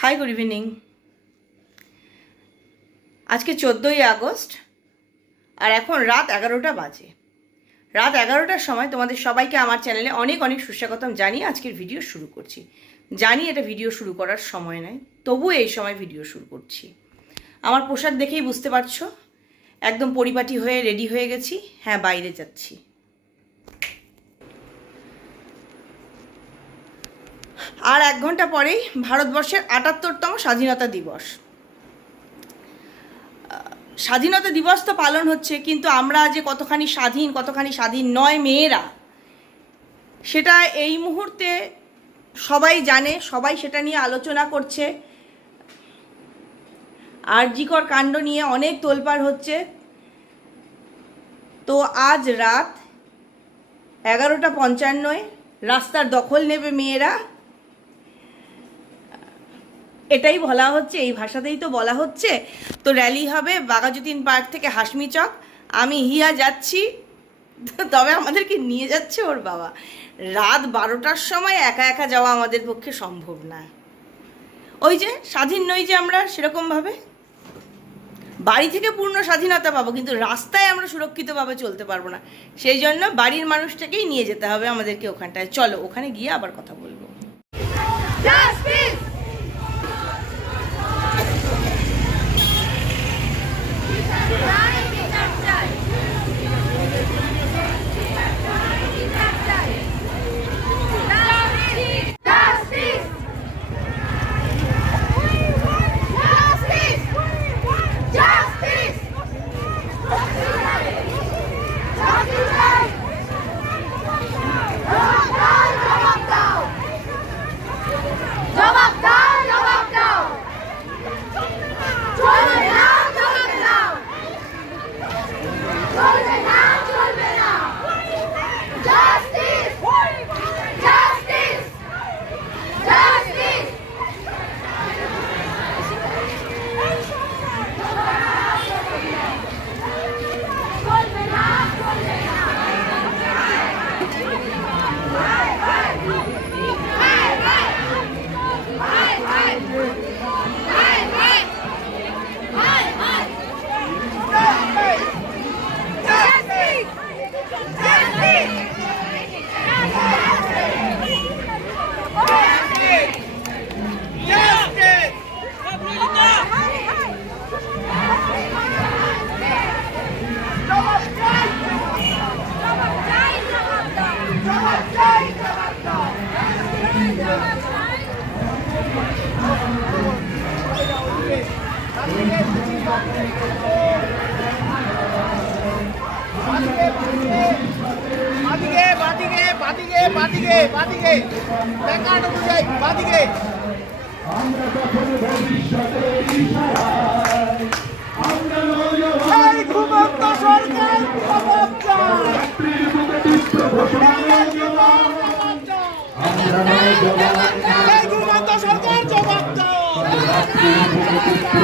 Hi good evening আজকে চোদ্দোই August, আর এখন রাত এগারোটা বাজে। রাত এগারোটার সময় তোমাদের সবাইকে আমার চ্যানেলে অনেক অনেক সুস্বাগতম জানিয়ে আজকের ভিডিও শুরু করছি। জানি এটা ভিডিও শুরু করার সময় নয়, তবুও এই সময় ভিডিও শুরু করছি। আমার পোশাক দেখেই বুঝতে পারছ, একদম পরিপাটি হয়ে রেডি হয়ে গেছি। হ্যাঁ বাইরে যাচ্ছি। আর এক ঘণ্টা পরেই ভারতবর্ষের আটাত্তরতম স্বাধীনতা দিবস। স্বাধীনতা দিবস তো পালন হচ্ছে, কিন্তু আমরা যে কতখানি স্বাধীন কতখানি স্বাধীন নয় মেয়েরা, সেটা এই মুহূর্তে সবাই জানে, সবাই সেটা নিয়ে আলোচনা করছে। আরজিকর কাণ্ড নিয়ে অনেক তোলপাড় হচ্ছে। তো আজ রাত এগারোটা পঞ্চান্নয়, রাস্তার দখল নেবে মেয়েরা। এটাই বলা হচ্ছে, এই ভাষাতেই তো বলা হচ্ছে। তো র্যালি হবে বাগাজুদ্দিন পার্ক থেকে হাসমি চক আমি হিয়া যাচ্ছি, তবে আমাদেরকে নিয়ে যাচ্ছে ওর বাবা। রাত বারোটার সময় একা একা যাওয়া আমাদের পক্ষে সম্ভব না। ওই যে, স্বাধীন নই যে আমরা সেরকমভাবে। বাড়ি থেকে পূর্ণ স্বাধীনতা পাবো, কিন্তু রাস্তায় আমরা সুরক্ষিতভাবে চলতে পারব না। সেই জন্য বাড়ির মানুষটাকেই নিয়ে যেতে হবে আমাদেরকে ওখানটায়। চলো, ওখানে গিয়ে আবার কথা বলব। বাদিকে বাদিকে বাদিকে ব্যাকআউট অনুযায়ী বাদিকে আমরা কখনো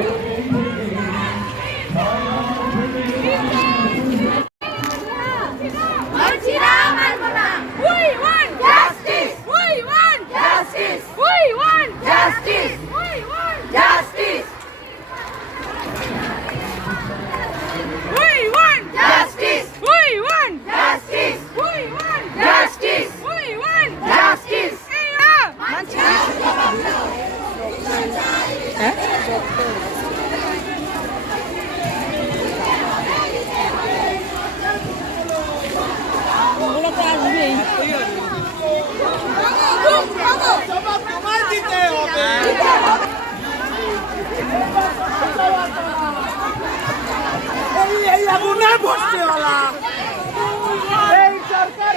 রাখে আগুনে ভর্তিওয়ালা এই সরকার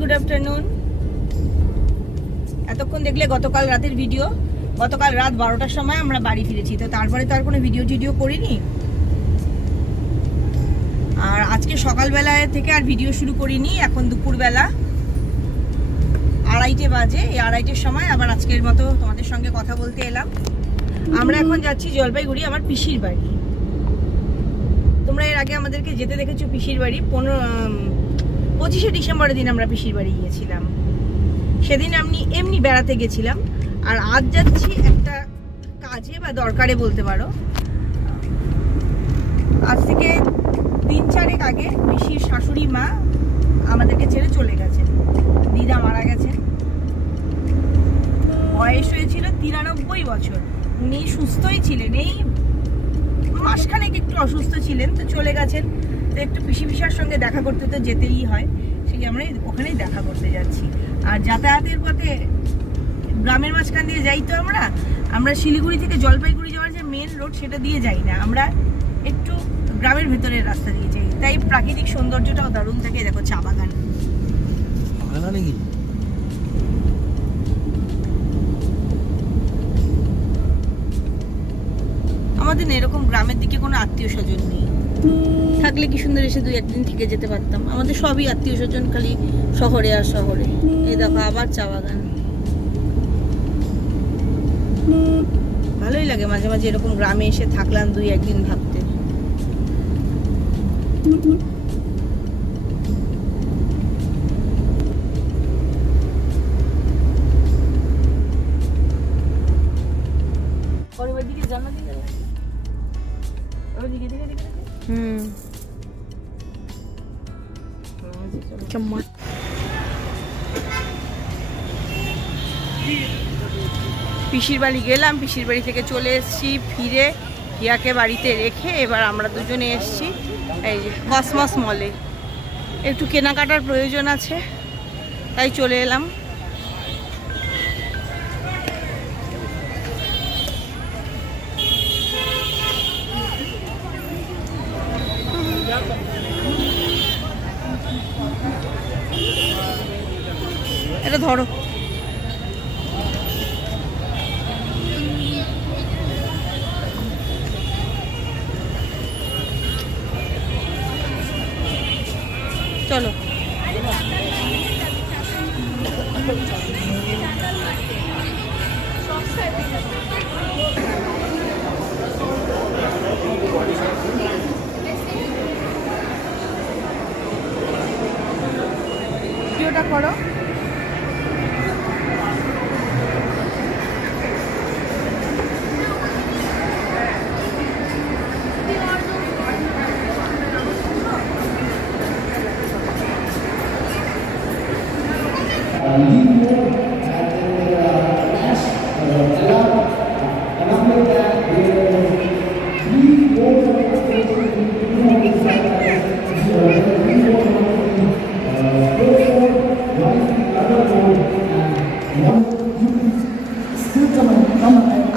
গুড আফটারনুন এতক্ষণ দেখলে গতকাল রাতের ভিডিও গতকাল রাত বারোটার সময় আমরা বাড়ি ফিরেছি, তো তারপরে তো আর কোনো ভিডিও টিডিও করিনি। আর আজকে সকালবেলায় থেকে আর ভিডিও শুরু করিনি, এখন দুপুরবেলা। আড়াইটে বাজে, এই আড়াইটের সময় আবার আজকের মতো তোমাদের সঙ্গে কথা বলতে এলাম। আমরা এখন যাচ্ছি জলপাইগুড়ি, আমার পিসির বাড়ি। তোমরা এর আগে আমাদেরকে যেতে দেখেছ পিসির বাড়ি, পনেরো পঁচিশে ডিসেম্বরের দিন আমরা পিসির বাড়ি গিয়েছিলাম। সেদিন আমি এমনি বেড়াতে গেছিলাম, আর আজ যাচ্ছি একটা কাজে বা দরকারে বলতে পারো। আজ থেকে তিন চারেক আগে পিসির শাশুড়ি মা আমাদেরকে ছেড়ে চলে গেছেন। দিদা মারা গেছেন। বয়স হয়েছিল তিরানব্বই বছর। উনি সুস্থই ছিলেন, এই মাসখানেক একটু অসুস্থ ছিলেন, তো চলে গেছেন। তো একটু পিসি পিসার সঙ্গে দেখা করতে তো যেতেই হয়, সেই আমরা ওখানেই দেখা করতে যাচ্ছি। আর যাতায়াতের পথে গ্রামের মাঝখান দিয়ে যাই তো আমরা আমরা শিলিগুড়ি থেকে জলপাইগুড়ি যাওয়ার যে মেন রোড সেটা দিয়ে যাই না, আমরা একটু গ্রামের ভেতরের রাস্তা দিয়ে যাই। তাই প্রাকৃতিক সৌন্দর্যটাও দারুণ থাকে, দেখো চা বাগান। আমাদের এরকম গ্রামের দিকে কোনো আত্মীয় স্বজন নেই। থাকলে কি সুন্দর এসে দুই একদিন থেকে যেতে পারতাম। আমাদের সবই আত্মীয় স্বজন, খালি শহরে আর শহরে। এই দেখো, আবার চা বাগান। ভালোই লাগে মাঝে মাঝে এরকম গ্রামে এসে থাকলাম দুই একদিন ভাবতে। পিসির বাড়ি গেলাম, পিসির বাড়ি থেকে চলে এসেছি, ফিরে হিয়াকে বাড়িতে রেখে এবার আমরা দুজনে এসেছি এই যে কসমস মলে। একটু কেনাকাটার প্রয়োজন আছে, তাই চলে এলাম। এটা ধরো।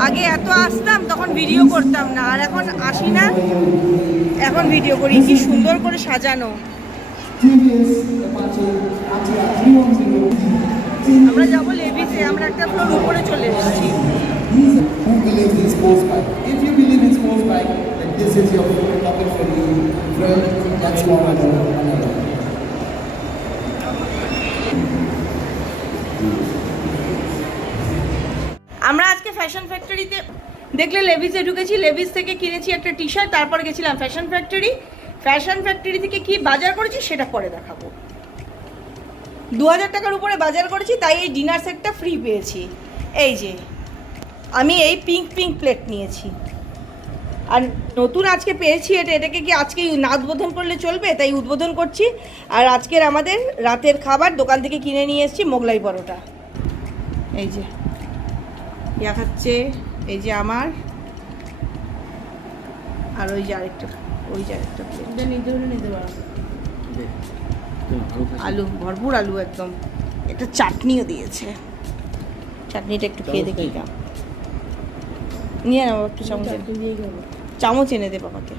আগে এত আসতাম, তখন ভিডিও করতাম না। আর এখন আসি না, এখন ভিডিও করি। কি সুন্দর করে সাজানো। আমরা যাব লেভিসে আমরা একটা ফ্লোর উপরে চলে এসেছি who believes in sports bike. If you believe in sports bike, then this is your topic for you. Friend, let's go on another. আমরা আজকে ফ্যাশন ফ্যাক্টরিতে দেখলে লেভিসে ঢুকেছি লেভিস থেকে কিনেছি একটা টি শার্ট তারপর গেছিলাম ফ্যাশন ফ্যাক্টরি ফ্যাশন ফ্যাক্টরি থেকে কি বাজার করেছি সেটা পরে দেখাবো। দু হাজার টাকার উপরে বাজার করেছি, তাই এই ডিনার সেটটা ফ্রি পেয়েছি। এই যে, আমি এই পিঙ্ক পিঙ্ক প্লেট নিয়েছি। আর নতুন আজকে পেয়েছি এটা, এটাকে কি আজকে না উদ্বোধন করলে চলবে? তাই উদ্বোধন করছি। আর আজকের আমাদের রাতের খাবার, দোকান থেকে কিনে নিয়ে এসেছি মোগলাই পরোটা। এই যে, ইয়া খাচ্ছে, এই যে আমার। আর ওই যে আরেকটা। ওই যে আরেকটা plate। নিতে হলে নিতে পারো। আলু ভরপুর আলু একদম। একটা চাটনিও দিয়েছে। চাটনিটা একটু খেয়ে দেখি কেমন নিয়ে নেব একটু চামচ চামচ এনে দে বাবাকে।